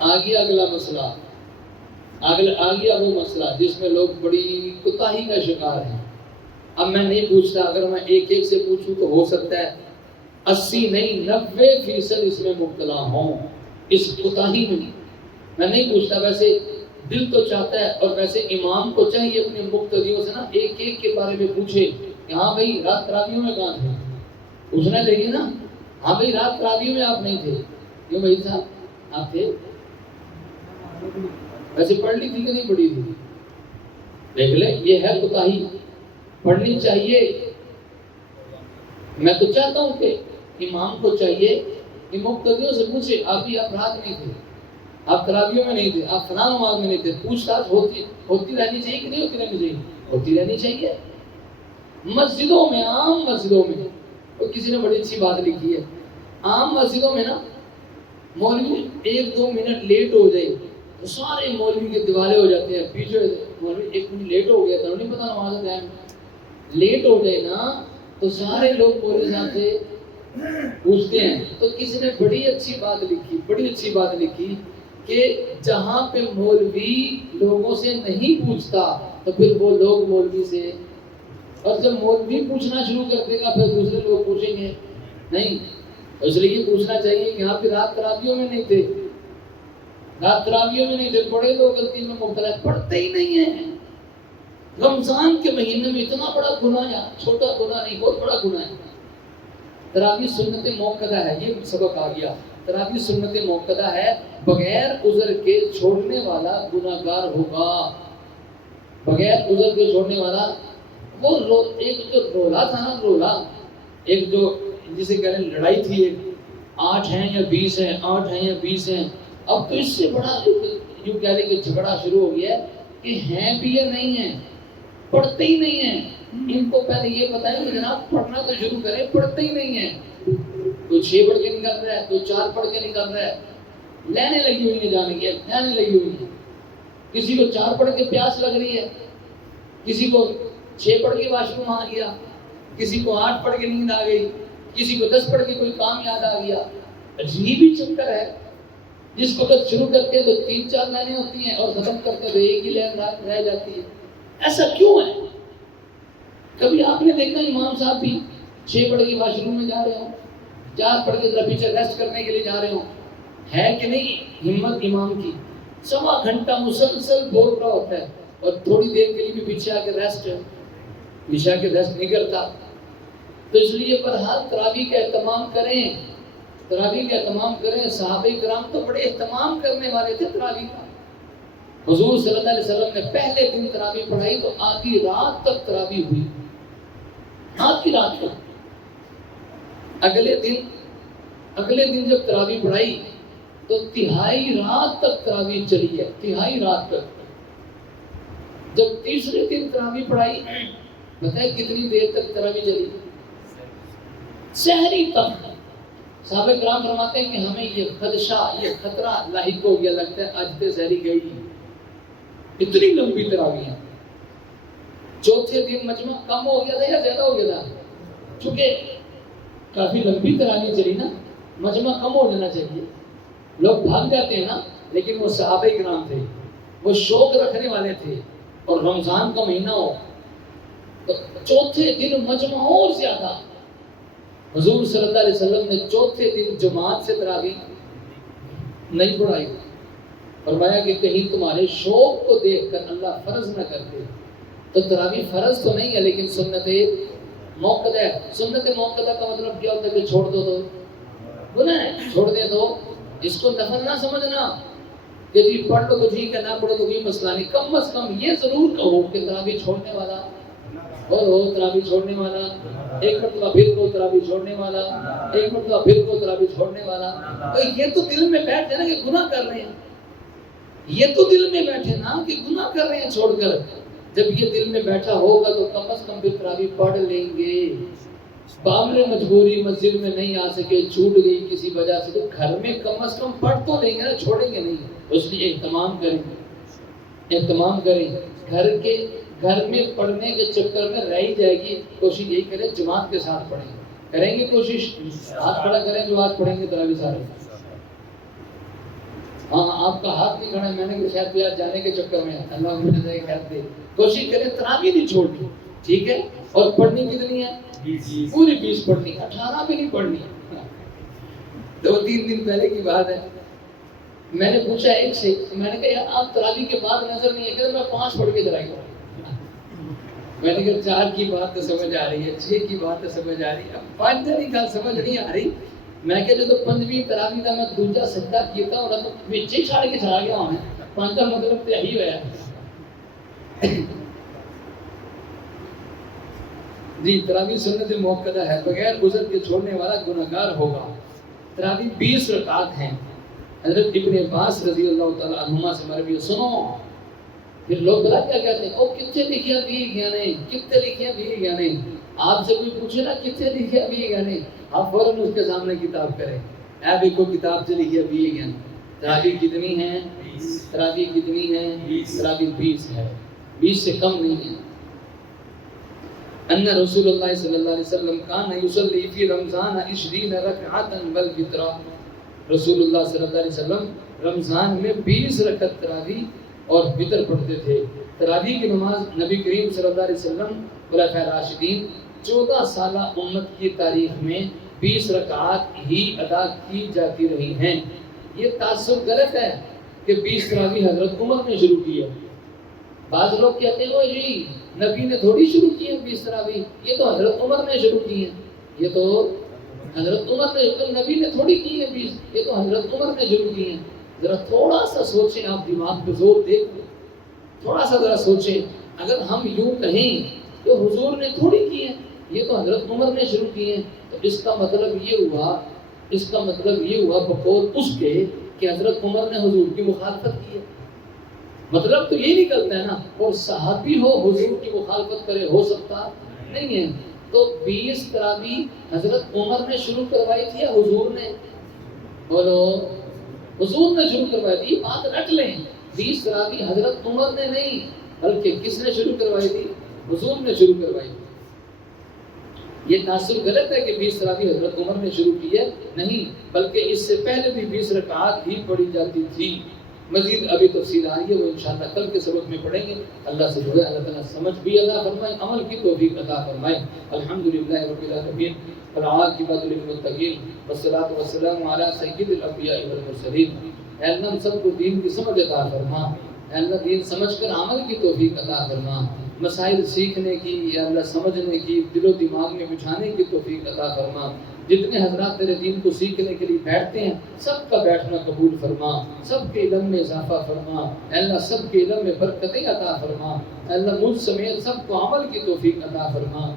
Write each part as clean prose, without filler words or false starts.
آ گیا اگلا مسئلہ، آ گیا وہ مسئلہ جس میں لوگ بڑی کوتاہی کا شکار ہیں۔ اب میں نہیں پوچھتا، اگر میں ایک ایک سے پوچھوں تو ہو سکتا ہے 80 نہیں 90% اس میں مبتلا ہوں، اس کوتاہی میں۔ میں نہیں پوچھتا، ویسے دل تو چاہتا ہے، اور ویسے امام کو چاہیے اپنے مقتدیوں سے نا ایک ایک کے بارے میں پوچھے کہ ہاں بھائی رات تراویح میں کہاں تھے، پوچھنا چاہیے نا، ہاں بھائی رات تراویح میں آپ نہیں تھے، کیوں بھائی صاحب آپ تھے؟ ویسے پڑھ لی تھی کہ نہیں پڑھی تھی؟ دیکھ لیں، یہ ہے کوتاہی، پڑھنی چاہیے۔ میں تو چاہتا ہوں کہ امام کو چاہیے کہ مقتدیوں سے پوچھے آپ رات نہیں تھے، آپ تراویحوں میں نہیں تھے، آپ فلاں نماز میں نہیں تھے۔ پوچھ تاچھ ہوتی رہنی چاہیے کہ نہیں ہوتی رہنی چاہیے؟ ہوتی رہنی چاہیے۔ مسجدوں میں، عام مسجدوں میں، اور کسی نے بڑی اچھی بات لکھی ہے، عام مسجدوں میں نا مولوی 1-2 منٹ لیٹ ہو جائے تو سارے مولوی کے دیوالے ہو جاتے ہیں، پیچھے مولوی 1 منٹ لیٹ ہو گیا تھا، نہیں پتا نماز کا ٹائم، لیٹ ہو جائے نا تو سارے لوگ مولوی صاحب سے پوچھتے ہیں۔ تو کسی نے بڑی اچھی بات لکھی کہ جہاں پہ مولوی لوگوں سے نہیں پوچھتا تو پھر وہ لوگ مولوی سے، اور جب مولوی پوچھنا شروع کر دے گا پھر دوسرے لوگ پوچھیں گے نہیں۔ اس لیے پوچھنا چاہیے کہ آپ رات تراویحوں میں نہیں تھے، رات تراویحوں میں نہیں تھے۔ بڑے لوگ غلطی میں مبتلا، پڑھتے ہی نہیں ہیں۔ رمضان کے مہینے میں اتنا بڑا گناہ ہے، چھوٹا گناہ نہیں، بہت بڑا گناہ ہے۔ تراویح سنت موقدہ ہے، یہ سبق آ گیا۔ تراویح سنت موقدہ ہے، بغیر عذر کے چھوڑنے والا گناہ گار ہوگا۔ بغیر عذر کے چھوڑنے والا، وہ ایک جو رولا تھا نا، رولا ایک جو جسے کہہ رہے لڑائی تھی، 8 ہیں یا 20 ہیں، 8 ہیں یا 20 ہیں۔ اب تو اس سے بڑا یوں کہہ لیں کہ جھگڑا شروع ہو گیا ہے کہ ہیں بھی یا نہیں ہیں، پڑھتے ہی نہیں ہیں۔ ان کو پہلے یہ بتائیں کہ جناب پڑھنا تو شروع کریں، پڑھتے ہی نہیں ہیں۔ کوئی 6 پڑھ کے نکل رہا ہے، کوئی 4 پڑھ کے نکل رہا ہے، لینے لگی ہوئی ہیں، جانے کی لینے لگی ہوئی ہیں۔ کسی کو 4 پڑھ کے پیاس لگ رہی ہے، کسی کو 6 پڑھ کے واش روم آ گیا، کسی کو 8 پڑھ کے نیند آ گئی، کسی کو 10 پڑھ کے کوئی کام یاد آ گیا۔ عجیب ہی چکر ہے، جس کو بس شروع کرتے تو 3-4 لائنیں ہوتی ہیں اور ختم کرتے تو ایک ہی لائن رہ جاتی ہے۔ ایسا کیوں ہے؟ کبھی آپ نے دیکھا امام صاحب بھی 6 پڑھ کے واش روم میں جا رہے ہوں، 4 پڑھ کے پیچھے ریسٹ کرنے کے لیے جا رہے ہوں؟ ہے کہ نہیں ہمت امام کی؟ 1.25 گھنٹہ مسلسل بول رہا ہوتا ہے اور تھوڑی دیر کے لیے بھی پیچھے آ کے ریسٹ نہیں کرتا۔ تو اس لیے بہرحال تراویح کا اہتمام کریں، تراویح کا اہتمام کریں۔ صحابہ کرام تو بڑے اہتمام کرنے والے تھے تراویح کا۔ حضور صلی اللہ علیہ وسلم نے پہلے دن تراویح پڑھائی تو آدھی رات تک تراویح ہوئی، آدھی رات تک۔ اگلے دن جب تراویح پڑھائی تو 3/4 رات تک تراویح چلی ہے، 3/4 رات تک۔ جب تیسرے دن تراویح پڑھائی، بتائیں کتنی دیر تک تراویح چلی؟ سحری تک۔ صحابہ کرام فرماتے ہیں کہ ہمیں یہ خدشہ، یہ خطرہ لاحق ہو گیا، لگتا ہے آج تے سحری گئی، اتنی لمبی تراویح ہے۔ چوتھے دن مجمع کم ہو گیا تھا یا زیادہ ہو گیا تھا؟ چونکہ کافی لمبی تراویح چلی نا، مجمع کم ہو جانا چاہیے، لوگ بھاگ جاتے ہیں نا، لیکن وہ صحابہ کرام تھے، وہ شوق رکھنے والے تھے، اور رمضان کا مہینہ ہو تو چوتھے دن مجمع اور زیادہ۔ حضور صلی اللہ علیہ وسلم نے چوتھے دن جماعت سے تراویح نہیں پڑھائی، فرمایا کہ کہیں تمہارے شوق کو دیکھ کر اللہ فرض نہ کر دے۔ تو تراویح فرض تو نہیں ہے لیکن سنت موقدہ ہے۔ سنت موقدہ کا مطلب کیا ہوتا ہے کہ چھوڑ دو تو گناہ ہے، چھوڑ دے تو اس کو نفل نہ سمجھنا کہ جی پڑھ لو تو ٹھیک ہے، نہ پڑھو تو کوئی مسئلہ نہیں۔ کم از کم یہ ضرور کہو کہ تراویح چھوڑنے والا ہو، تراویح چھوڑنے والا، ایک مرتبہ پھر کو تراویح چھوڑنے والا، ایک مرتبہ پھر کو تراویح چھوڑنے والا۔ تو یہ تو دل میں بیٹھ جائے نا کہ گناہ کر رہے ہیں، یہ تو دل میں بیٹھے نا کہ گناہ کر رہے ہیں چھوڑ کر۔ جب یہ دل میں بیٹھا ہوگا تو کم از کم پھر تراویح پڑھ لیں گے۔ بامر مجبوری مسجد میں نہیں آ سکے، چھوٹ گئی کسی وجہ سے، تو گھر میں کم از کم پڑھ تو لیں گے نا، چھوڑیں گے نہیں۔ اس لیے اہتمام کریں، گھر میں پڑھنے کے چکر میں رہ ہی جائے گی، کوشش یہی کریں جماعت کے ساتھ پڑھیں، کریں گے کوشش، ہاتھ کھڑا کریں جو آج پڑھیں گے تراویح سارے۔ ہاں آپ کا ہاتھ نہیں کھڑا. میں نے کہا شاید تو جانے کے چکر میں اللہ مجھے جائے خیر دے. کوشش کریں تراویح نہیں چھوڑنی, ٹھیک ہے. اور پڑھنی کتنی ہے؟ پوری 20 پڑھنی, 18 بھی نہیں پڑھنی. 2-3 دن پہلے کی بات ہے, میں نے پوچھا ایک سے, میں نے کہا یار آپ تراویح کے بعد نظر نہیں ہے, کہ میں 5 پڑھ کے چلا گیا. میں نے کہا 4 کی بات تو سمجھ آ رہی ہے, 6 کی بات تو سمجھ آ رہی ہے, اب 5 کی گل سمجھ نہیں آ رہی. میں کہ جو 5ویں تراویح کا میں دوجا سجدہ کیتا اور تو وچ ہی چھڑ کے چلا گیا ہوں. 5 کا مطلب تو یہی ہوا جی. تراویح سنت موقدہ ہے, بغیر عذر کے چھوڑنے والا گنہگار ہوگا. تراویح 20 رکعت ہیں. حضرت ابن عباس رضی اللہ تعالی عنہما سے مروی. سنو پھر لوگ بلا کیا کہتے ہیں, او کتنے لکھیا بھی گیا نہیں, کتنے لکھیا بھی گیا نہیں. آپ سے کوئی پوچھے نا کتنے لکھیا بھی گیا نہیں, آپ فوراً اس کے سامنے کتاب کریں, اے بھی کوئی کتاب سے لکھیا بھی گیا نہیں. تراویح کتنی ہیں؟ تراویح کتنی ہیں؟ تراویح 20 ہے, 20 سے کم نہیں ہے. ان رسول اللہ صلی اللہ علیہ وسلم کان یصلی فی رمضان 20 رکعۃ والوتر. رسول اللہ صلی اللہ علیہ وسلم رمضان میں 20 رکعت تراویح اور وتر پڑھتے تھے. تراویح کی نماز نبی کریم صلی اللہ علیہ وسلم خلفائے راشدین 14 سالہ امت کی تاریخ میں 20 رکعات ہی ادا کی جاتی رہی ہیں. یہ تعصب غلط ہے کہ 20 تراویح حضرت عمر نے شروع کی ہے. بعض لوگ کہتے ہیں وہ جی نبی نے تھوڑی شروع کی ہے 20 تراویح, یہ تو حضرت عمر نے شروع کی ہے. یہ تو حضرت عمر نے, نبی نے تھوڑی کی ہے 20, یہ تو حضرت عمر نے شروع کی ہے. ذرا تھوڑا سا سوچیں, آپ دماغ پہ زور دے تھوڑا سا ذرا سوچیں. اگر ہم یوں کہیں تو حضور نے تھوڑی کی ہے, یہ تو حضرت عمر نے شروع کی ہے, تو اس کا مطلب یہ ہوا بقول اس کے کہ حضرت عمر نے حضور کی مخالفت کی ہے. مطلب تو یہ نکلتا ہے نا, اور صحابی ہو حضور کی مخالفت کرے, ہو سکتا نہیں ہے. تو 20 تراویح حضرت عمر نے شروع کروائی تھی یا حضور نے؟ بولو, حضور نے شروع کروائی تھی. بات رکھ لیں, 20 تراویح حضرت عمر نے نہیں بلکہ کس نے شروع کروائی تھی؟ حضور نے شروع کروائی تھی. یہ تعصب غلط ہے کہ 20 تراویح حضرت عمر نے شروع کی ہے, نہیں, بلکہ اس سے پہلے بھی 20 رکعات ہی پڑھی جاتی تھی. مزید ابھی تفصیل آ رہی ہے, وہ انشاءاللہ کل کے سبق میں پڑھیں گے. اللہ سے دعا اللہ تعالیٰ سمجھ بھی عطا فرمائے, عمل کی توفیق عطا فرمائے. الحمدللہ رب العالمین والعاقبۃ للمتقین والصلاۃ والسلام علی سید الانبیاء والمرسلین. اے اللہ ہم سب کو دین کی سمجھ عطا فرما, اے اللہ دین سمجھ کر عمل کی توفیق عطا فرما. مسائل سیکھنے کی, یا اللہ سمجھنے کی, دل و دماغ میں بچھانے کی توفیق عطا فرما. جتنے حضرات تیرے دین کو سیکھنے کے لیے بیٹھتے ہیں سب کا بیٹھنا قبول فرما, سب کے علم میں اضافہ فرما. اے اللہ سب کے علم میں برکتیں عطا فرما. اے اللہ مجھ سمیت سب کو عمل کی توفیق عطا فرما.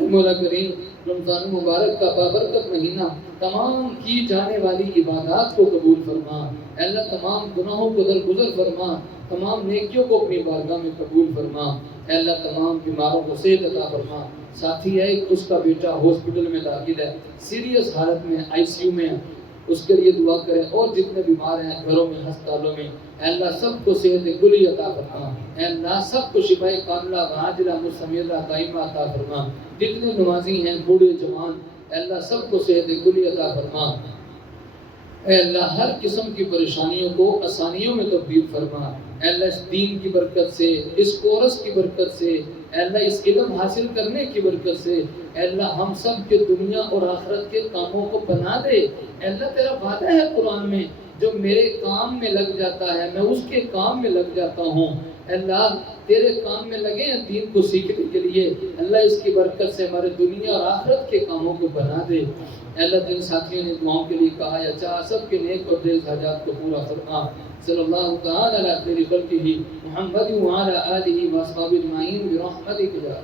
مولا کریم رمضان مبارک کا بابرکت مہینہ تمام کی جانے والی عبادات کو قبول فرما. اے اللہ تمام گناہوں کو درگزر فرما, تمام نیکیوں کو اپنی بارگاہ میں قبول فرما. اے اللہ تمام بیماروں کو صحت عطا فرما. ساتھی ہے اس کا بیٹا ہاسپٹل میں داخل ہے, سیریس حالت میں, ICU میں, اس کے لیے دعا کریں. اور جتنے بیمار ہیں گھروں میں, ہسپتالوں میں, اے اللہ سب کو صحت کلی عطا فرما. اے اللہ سب کو شفاء کاملہ عاجلہ مستمرہ دائمہ عطا فرما. جتنے نمازی ہیں بوڑھے جوان, اے اللہ سب کو صحت کلی عطا فرما. اے اللہ ہر قسم کی پریشانیوں کو آسانیوں میں تبدیل فرما. اے اللہ اس دین کی برکت سے, اس کورس کی برکت سے, اے اللہ اس علم حاصل کرنے کی برکت سے, اے اللہ ہم سب کے دنیا اور آخرت کے کاموں کو بنا دے. اے اللہ تیرا وعدہ ہے قرآن میں, جو میرے کام میں لگ جاتا ہے میں اس کے کام میں لگ جاتا ہوں. اے اللہ تیرے کام میں لگے ہیں دین کو سیکھنے کے لیے, اللہ اس کی برکت سے ہمارے دنیا اور آخرت کے کاموں کو بنا دے. اے اللہ جن ساتھیوں نے دعاؤں کے لیے کہا یا چاہا سب کے نیک اور جائز حاجات کو پورا فرما. صلی اللہ تعالی علی خیر خلقہ محمد وعلی آلہ واصحابہ اجمعین برحمتک یا